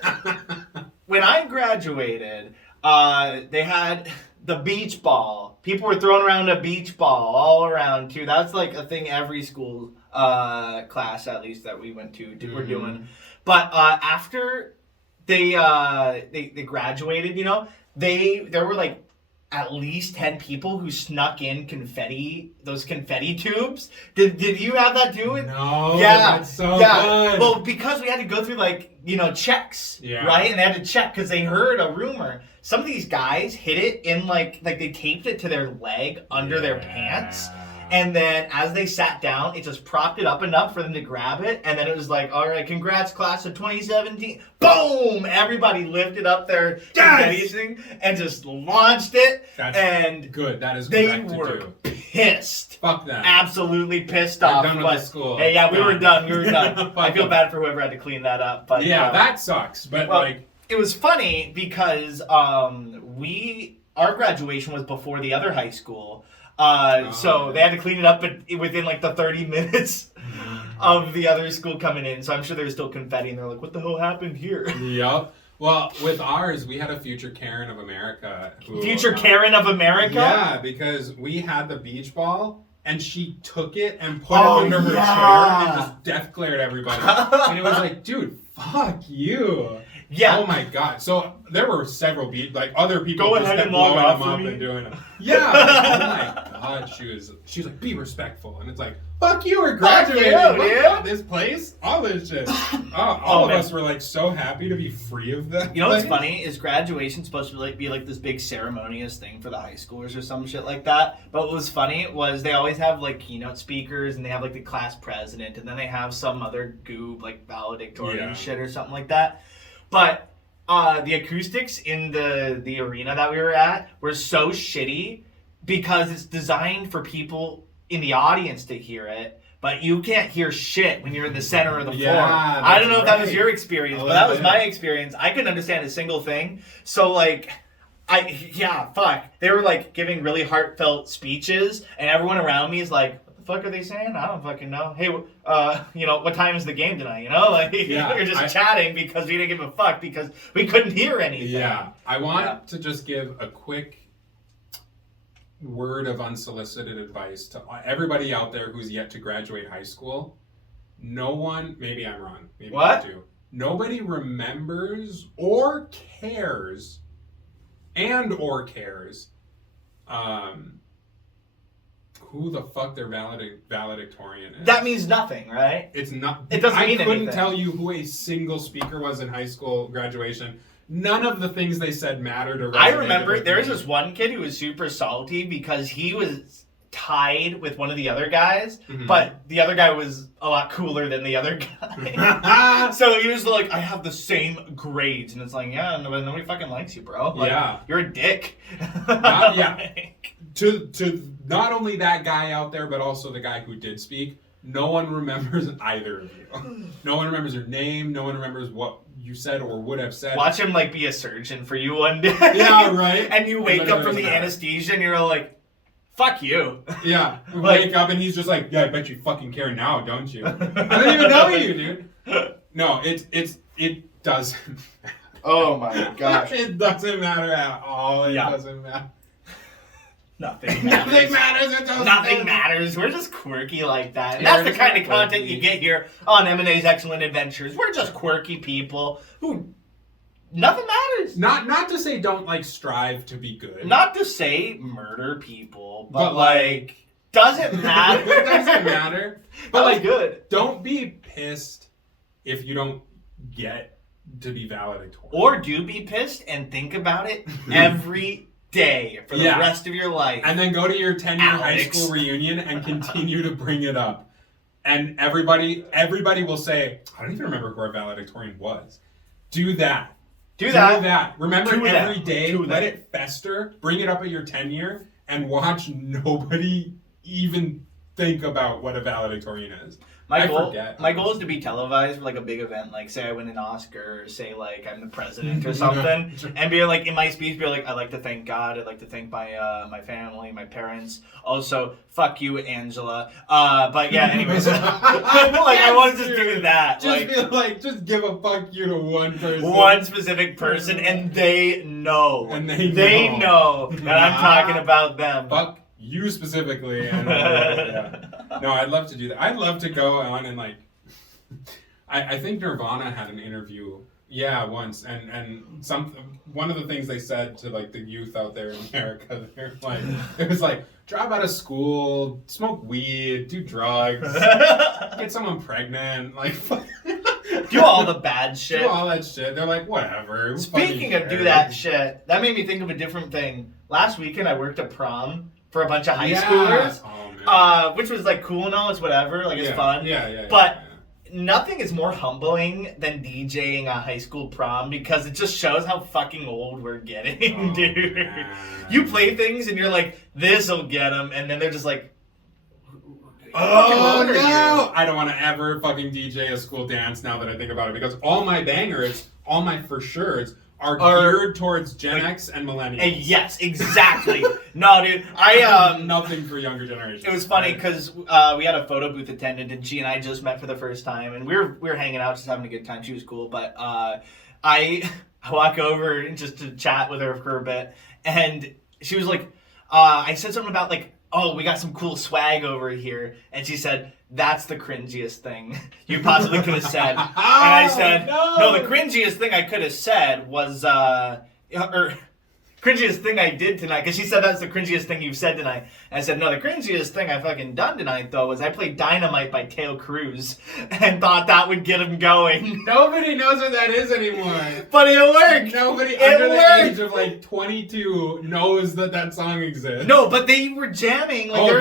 when I graduated, they had the beach ball. People were throwing around a beach ball all around, too. That's like a thing every school class, at least, that we went to, were doing. But after they graduated, you know, there were like at least 10 people who snuck in those confetti tubes. Did you have that too? No, yeah, that's so good. Well, because we had to go through like, you know, checks, right? And they had to check because they heard a rumor. Some of these guys hid it in like they taped it to their leg under their pants. And then as they sat down, it just propped it up enough for them to grab it. And then it was like, all right, congrats, class of 2017. Boom! Everybody lifted up their confetti thing and just launched it. That's good. That is they correct were to do. Pissed. Fuck them. Absolutely pissed off. Done with the school. Hey, yeah, we were done. I feel bad for whoever had to clean that up. But yeah, that sucks. But it was funny because our graduation was before the other high school. So they had to clean it up within like the 30 minutes of the other school coming in. So I'm sure there's still confetti and they're like, what the hell happened here? Yep. Well, with ours, we had a future Karen of America. Karen of America? Yeah, because we had the beach ball and she took it and put it under her chair and just death glared everybody. And it was like, dude, Fuck you. Yeah. Oh my god. So there were several other people Go just ahead kept and log blowing off them up for me. and doing it. Yeah. Oh my god. She was like, be respectful. And it's like, fuck you, we're graduating. Fuck you, Fuck dude. this place. All this shit. All of man. us were like so happy to be free of that. You know what's place. funny is graduation's supposed to be like this big ceremonious thing for the high schoolers or some shit like that. But what was funny was they always have like keynote speakers and they have like the class president and then they have some other goob like valedictorian Yeah. shit or something like that. But the acoustics in the arena that we were at were so shitty because it's designed for people in the audience to hear it. But you can't hear shit when you're in the center of the floor. I don't know if that was your experience, but that was my experience. I couldn't understand a single thing. So like, fuck. They were like giving really heartfelt speeches, and everyone around me is like, "What the fuck are they saying? I don't fucking know." Hey, what time is the game tonight? You know, like Yeah, we're just chatting because we didn't give a fuck because we couldn't hear anything. Yeah. I want to just give a quick word of unsolicited advice to everybody out there who's yet to graduate high school. No one, maybe I'm wrong. Maybe What? I do. Nobody remembers or cares who the fuck their valedictorian is. That means nothing, right? It's not. It doesn't mean I couldn't anything. tell you who a single speaker was in high school graduation. None of the things they said mattered or I resonated remember with there was me. this one kid who was super salty because he was tied with one of the other guys, Mhm. but the other guy was a lot cooler than the other guy. So he was like, I have the same grades. And it's like, yeah, nobody fucking likes you, bro. Like, Yeah. You're a dick. Yeah. Like, To not only that guy out there, but also the guy who did speak, no one remembers either of you. No one remembers your name. No one remembers what you said or would have said. watch him like be a surgeon for you one day. Yeah, right. And you wake And up then from it the doesn't matter. anesthesia and you're like, fuck you. Yeah. Like- Wake up and he's just like, yeah, I bet you fucking care now, don't you? I don't even know you, dude. No, it doesn't matter. Oh my gosh. It doesn't matter at all. It Yeah. doesn't matter. Nothing matters. Nothing matters. It doesn't Nothing matter. matters. We're just quirky like that. And Yeah, that's the we're kind of just content quirky. you get here on M&A's Excellent Adventures. We're just quirky people who nothing matters. Not to say don't like strive to be good. Not to say murder people, but, But, like doesn't matter. It doesn't matter. But But like like, good. don't be pissed if you don't get to be valedictorian. Or do be pissed and think about it every day for the Yeah. rest of your life. And then go to your 10-year high Alex. school reunion and continue to bring it up. And everybody will say, I don't even remember who our valedictorian was. Do that. do that. Remember Do it that. every day. Do Let that. it fester. Bring it up at your 10-year and watch nobody even think about what a valedictorian is. I forget. My goal is to be televised for like a big event, like say I win an Oscar, or say like I'm the president or something, and be like in my speech, be like, I'd like to thank God, I'd like to thank my my family, my parents. Also, fuck you, Angela. But yeah, anyways, like I want to just do that, Just give a fuck you to one person. one specific person, and they know, And they know that I'm talking about them. Fuck you specifically. And, yeah. No, I'd love to do that. I'd love to go on and like. I think Nirvana had an interview. Yeah, once, and one of the things they said to like the youth out there in America, they're like, it was like, drop out of school, smoke weed, do drugs, get someone pregnant, like, Do all the bad shit. do all that shit. They're like, whatever. who Speaking fucking of do cares? that shit, that made me think of a different thing. Last weekend, I worked a prom for a bunch of high Yeah. schoolers, Oh, man. which was like cool and all. It's whatever, like it's Yeah, fun. Yeah. But nothing is more humbling than DJing a high school prom because it just shows how fucking old we're getting, Oh, dude. man. You play things and you're like, this'll get them, and then they're just like, Oh old are you? no! I don't want to ever fucking DJ a school dance now that I think about it because all my bangers, all my for sures are geared towards Gen X and millennials. And yes, exactly. No, dude, I nothing for younger generations. It was funny because we had a photo booth attendant, and she and I just met for the first time, and we were hanging out, just having a good time. She was cool, but I walk over just to chat with her for a bit, and she was like, I said something about like, oh, we got some cool swag over here. And she said, that's the cringiest thing you possibly could have said. And I said, no, the cringiest thing I could have said was, cringiest thing I did tonight, because she said that's the cringiest thing you've said tonight. And I said, no, the cringiest thing I fucking done tonight, though, was I played Dynamite by Tail Cruz and thought that would get him going. Nobody knows what that is anymore. But it worked. Nobody under the age of like 22 knows that song exists. No, but they were jamming. Like,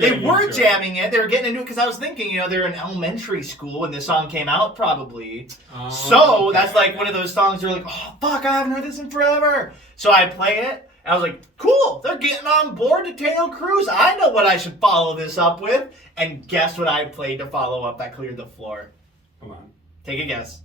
they were jamming it. They were getting into it because I was thinking, they're in elementary school when this song came out, probably. Oh, so okay. that's like one of those songs where you're like, oh, fuck, I haven't heard this in forever. So I play it, and I was like, cool, they're getting on board to Tail Cruz. I know what I should follow this up with. And guess what I played to follow up that cleared the floor? Come on. Take a guess.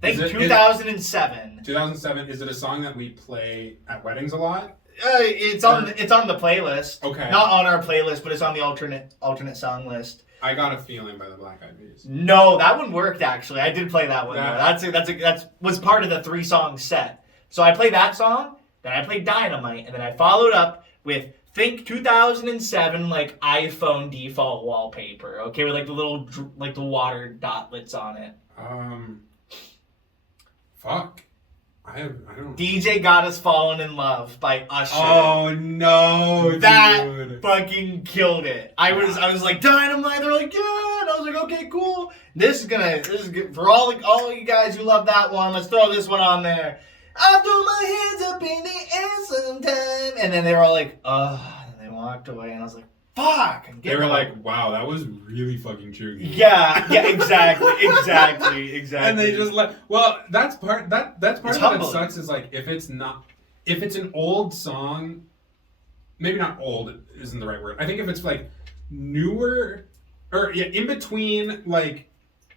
Think 2007. 2007, is it a song that we play at weddings a lot? It's on the playlist. Okay. Not on our playlist, but it's on the alternate song list. I Got a Feeling by the Black Eyed Peas. No, that one worked actually. I did play that one. That was part of the 3-song set. So I played that song, then I played Dynamite, and then I followed up with think 2007 like iPhone default wallpaper. Okay, with like the little the water dotlets on it. Fuck. I don't. DJ Got Us Fallen in Love by Usher. Oh no, that dude. fucking killed it. I was like Dynamite. They're like, yeah, and I was like, okay, cool. This is good for all you guys who love that one. Let's throw this one on there. I threw my hands up in the air sometime, and then they were all like, and they walked away, and I was like, fuck. They were like, wow, that was really fucking true. Yeah, exactly. And they just that's part of what sucks is like if it's an old song, maybe not old isn't the right word. I think if it's like newer or in between like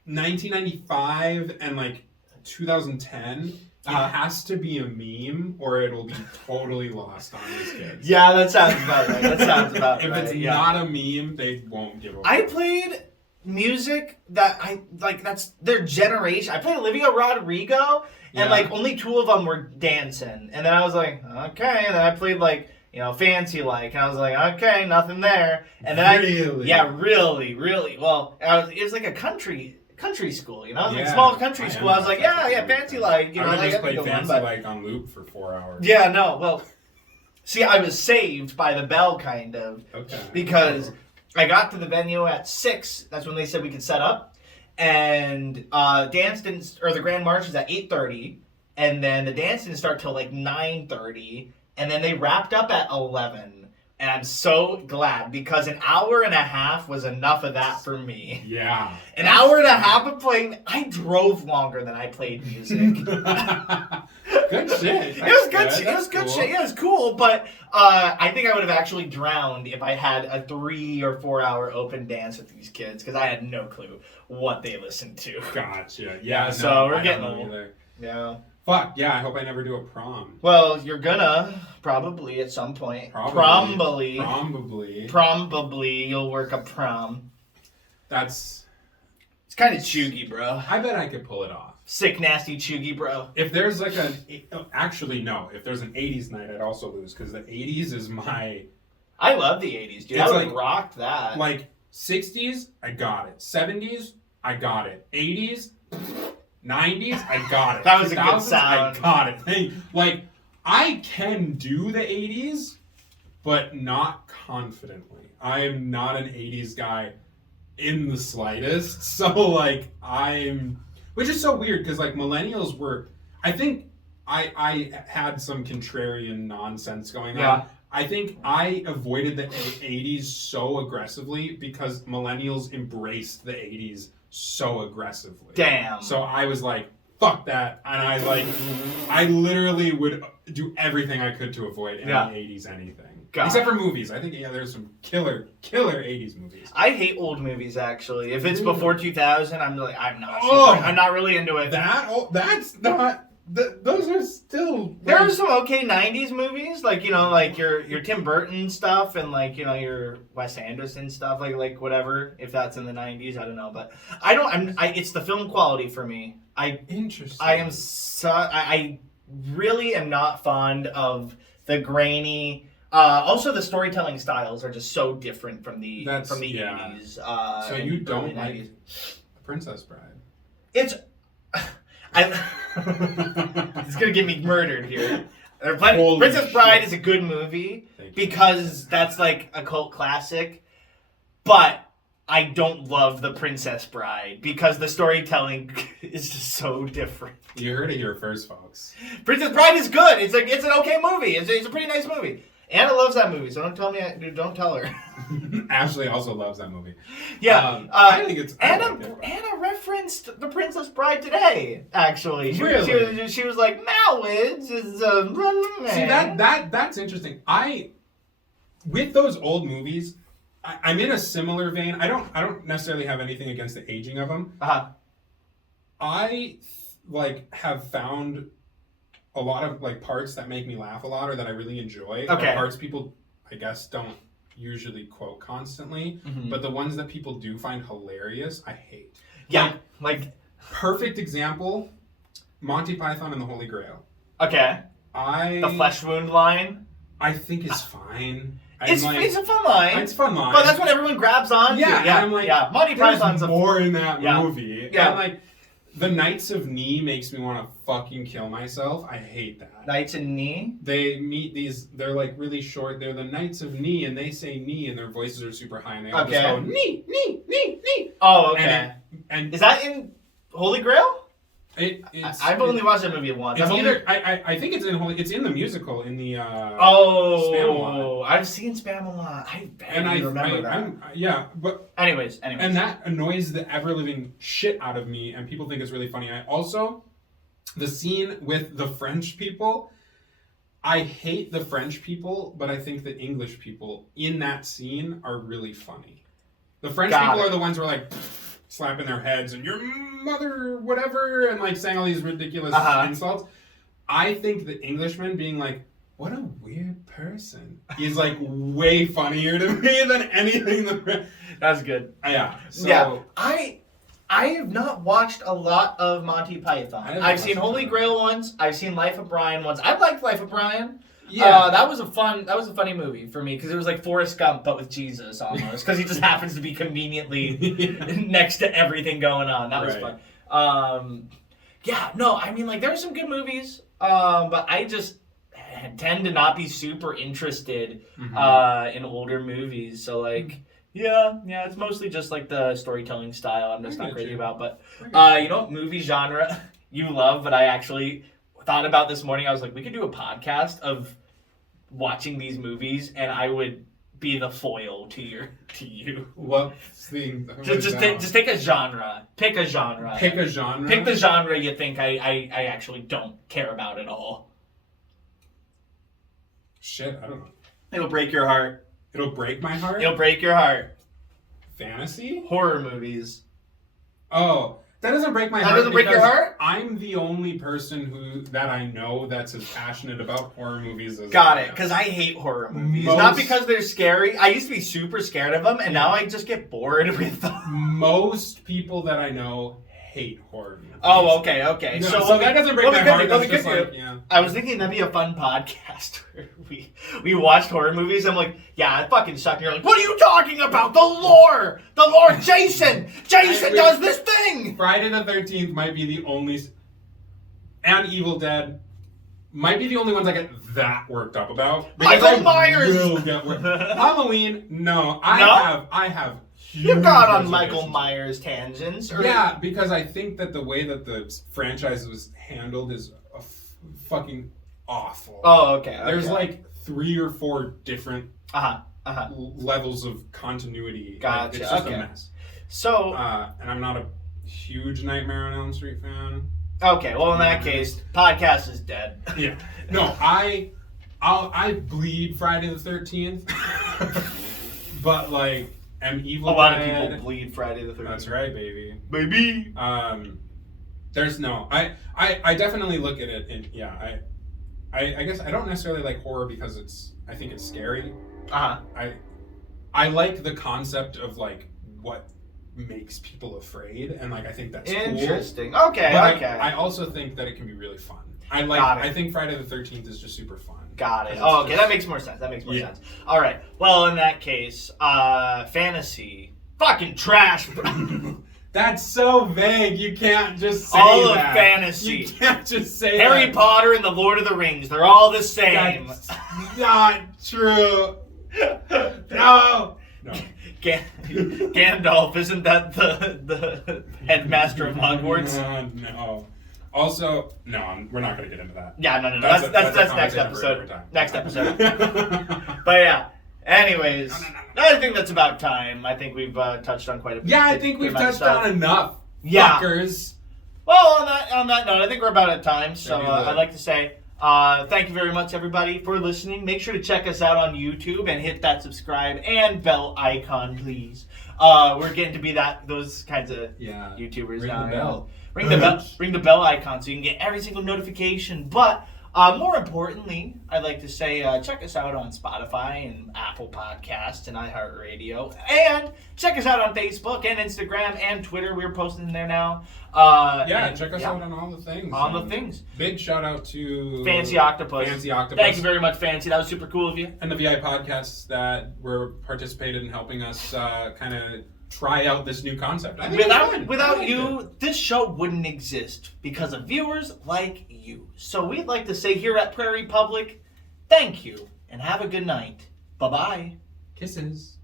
1995 and like 2010, it has to be a meme or it'll be totally lost on these kids. Yeah, that sounds about right. If it's not a meme, they won't give a I played music that that's their generation. I played Olivia Rodrigo, and like only 2 of them were dancing. And then I was like, okay. And then I played like, Fancy Like, and I was like, okay, nothing there. And then really. Well, it was like a country school, It was like a small country school. I was like, Fancy Like, I just played Fancy Like on loop for 4 hours. Yeah, no, well, see, I was saved by the bell, kind of. Okay. Because I got to the venue at 6. That's when they said we could set up. And the Grand March is at 8:30. And then the dance didn't start till like 9:30. And then they wrapped up at 11. And I'm so glad because an hour and a half was enough of that for me. Yeah. An hour and a half of playing. I drove longer than I played music. Good shit. It was good shit. Yeah, it was cool. But I think I would have actually drowned if I had a 3 or 4 hour open dance with these kids because I had no clue what they listened to. Gotcha. Yeah. So we're getting old. Yeah. Fuck, yeah, I hope I never do a prom. Well, you're gonna, probably, at some point. Probably you'll work a prom. It's kind of chuggy, bro. I bet I could pull it off. Sick, nasty chuggy, bro. If there's like actually, no. If there's an 80s night, I'd also lose, because the 80s is my... I love the 80s, dude. I would rock that. Like, 60s, I got it. 70s, I got it. 80s... 90s, I got it. That was a good sound. I got it. Like, I can do the 80s, but not confidently. I am not an 80s guy in the slightest. So, like, which is so weird, because, like, millennials were... I think I had some contrarian nonsense going on. I think I avoided the 80s so aggressively because millennials embraced the 80s so aggressively. Damn. So I was like, fuck that. And I literally would do everything I could to avoid any 80s anything. Except for movies. I think, there's some killer 80s movies. I hate old movies, actually. If it's before 2000, I'm not really into it. That's not... those are still... There are some okay 90s movies, like, like your Tim Burton stuff and, like, your Wes Anderson stuff, like whatever, if that's in the 90s, I don't know. But it's the film quality for me. Interesting. I really am not fond of the grainy, Also, the storytelling styles are just so different from the Yeah. 80s. So and you don't early like 90s. The Princess Bride? It's it's gonna get me murdered here. Holy Princess Bride shit. is a good movie Thank you. because that's like a cult classic, but I don't love The Princess Bride because the storytelling is just so different. You heard it here first, folks. Princess Bride is good. It's an okay movie. It's a pretty nice movie. Anna loves that movie, so don't tell her. Ashley also loves that movie. Yeah, I think it's Anna referenced The Princess Bride today. Actually, Really? she was like, Malwich is See that's interesting. With those old movies, I'm in a similar vein. I don't necessarily have anything against the aging of them. I have found a lot of parts that make me laugh a lot or that I really enjoy. Okay. Or parts people, I guess, don't usually quote constantly, Mhm. but the ones that people do find hilarious, I hate. Yeah, Perfect example, Monty Python and the Holy Grail. okay. The flesh wound line. I think is fine. It's a fun line. It's a fun line. But that's what everyone grabs on. Yeah, yeah. and I'm like, yeah. Monty there's Python's more in that Yeah. movie. Yeah. And the Knights of Knee makes me want to fucking kill myself. I hate that. Knights and Knee. They meet they're really short. They're the Knights of Knee, and they say knee, and their voices are super high, and they all just go knee, knee, knee, knee. Oh, okay. And Is that in Holy Grail? I've only watched that movie once. It's I think it's in the musical in the Oh, I've seen Spam a lot. I barely remember that. but Anyways. and that annoys the ever living shit out of me, and people think it's really funny. The scene with the French people. I hate the French people, but I think the English people in that scene are really funny. The French people are the ones who are slapping their heads and your mother, whatever, and saying all these ridiculous insults. I think the Englishman being what a weird person is way funnier to me than anything. That's good. Yeah. So, yeah. I have not watched a lot of Monty Python. I've seen Holy Grail once. I've seen Life of Brian once. I liked Life of Brian. Yeah, that was a funny movie for me because it was like Forrest Gump but with Jesus almost because he just happens to be conveniently next to everything going on. That was fun. There were some good movies, but I just tend to not be super interested in older movies. So it's mostly just the storytelling style I'm just not crazy about. But movie genre you love, but I actually thought about this morning. I was like, we could do a podcast of watching these movies, and I would be the foil to you. What thing? Just take a genre. Pick a genre. Pick a genre. Pick the genre you think I actually don't care about at all. Shit, I don't know. It'll break your heart. It'll break my heart? It'll break your heart. Fantasy? Horror movies. Oh, that doesn't break my heart. That doesn't break your heart? I'm the only person that I know that's as passionate about horror movies as Got it, because I hate horror movies. Not because they're scary. I used to be super scared of them, and now I just get bored with them. Most people that I know hate horror movies. Oh, okay. No, so that doesn't break my heart. That's just I was thinking that'd be a fun podcast where we watched horror movies. I'm like, yeah, it fucking sucked. And you're like, what are you talking about? The lore, Jason does this thing. Friday the 13th might be the only, and Evil Dead might be the only ones I get that worked up about. Michael Myers. Halloween, no, I have. You got on Michael Myers tangents. Yeah, because I think that the way that the franchise was handled is fucking awful. Oh, okay. There's 3 or 4 different levels of continuity. Gotcha. It's just a mess. So, and I'm not a huge Nightmare on Elm Street fan. Okay, well in that case, podcast is dead. Yeah. No, I bleed Friday the 13th, but am Evil Dead. A lot of people bleed Friday the 13th. That's right, baby. Baby. There's no. I definitely look at it and I guess I don't necessarily like horror because I think it's scary. I like the concept of what makes people afraid, and I think that's interesting. Cool. Okay. But okay. I also think that it can be really fun. I think Friday the 13th is just super fun. Got it. It's Oh, okay, just- that makes more sense. Sense. All right. Well, in that case, fantasy, fucking trash. That's so vague. You can't just say All of that. fantasy. You can't just say Harry that. Potter and the Lord of the Rings, they're all the same. That's not true. No. No. Gandalf, isn't that the headmaster of Hogwarts? No. Also, no, we're not going to get into that. Yeah, no. That's That's a next conversation for another episode. time. Next episode. But yeah. Anyways, I think that's about time. I think we've touched on quite a bit. Yeah, I think we've touched on enough. Yeah. Fuckers. Well, on that note, I think we're about at time. So Maybe I'd like to say thank you very much, everybody, for listening. Make sure to check us out on YouTube and hit that subscribe and bell icon, please. We're getting to be those kinds of YouTubers Ring now. the bell. Ring the bell icon so you can get every single notification. But more importantly, I'd like to say check us out on Spotify and Apple Podcasts and iHeartRadio. And check us out on Facebook and Instagram and Twitter. We're posting there now. Check us out on all the things. On the things. Big shout out to Fancy Octopus. Thank you very much, Fancy. That was super cool of you. And the VI podcasts that were participated in helping us kind of try out this new concept. I think it's fun. Without you, this show wouldn't exist because of viewers like you. So we'd like to say here at Prairie Public, thank you and have a good night. Bye-bye. Kisses.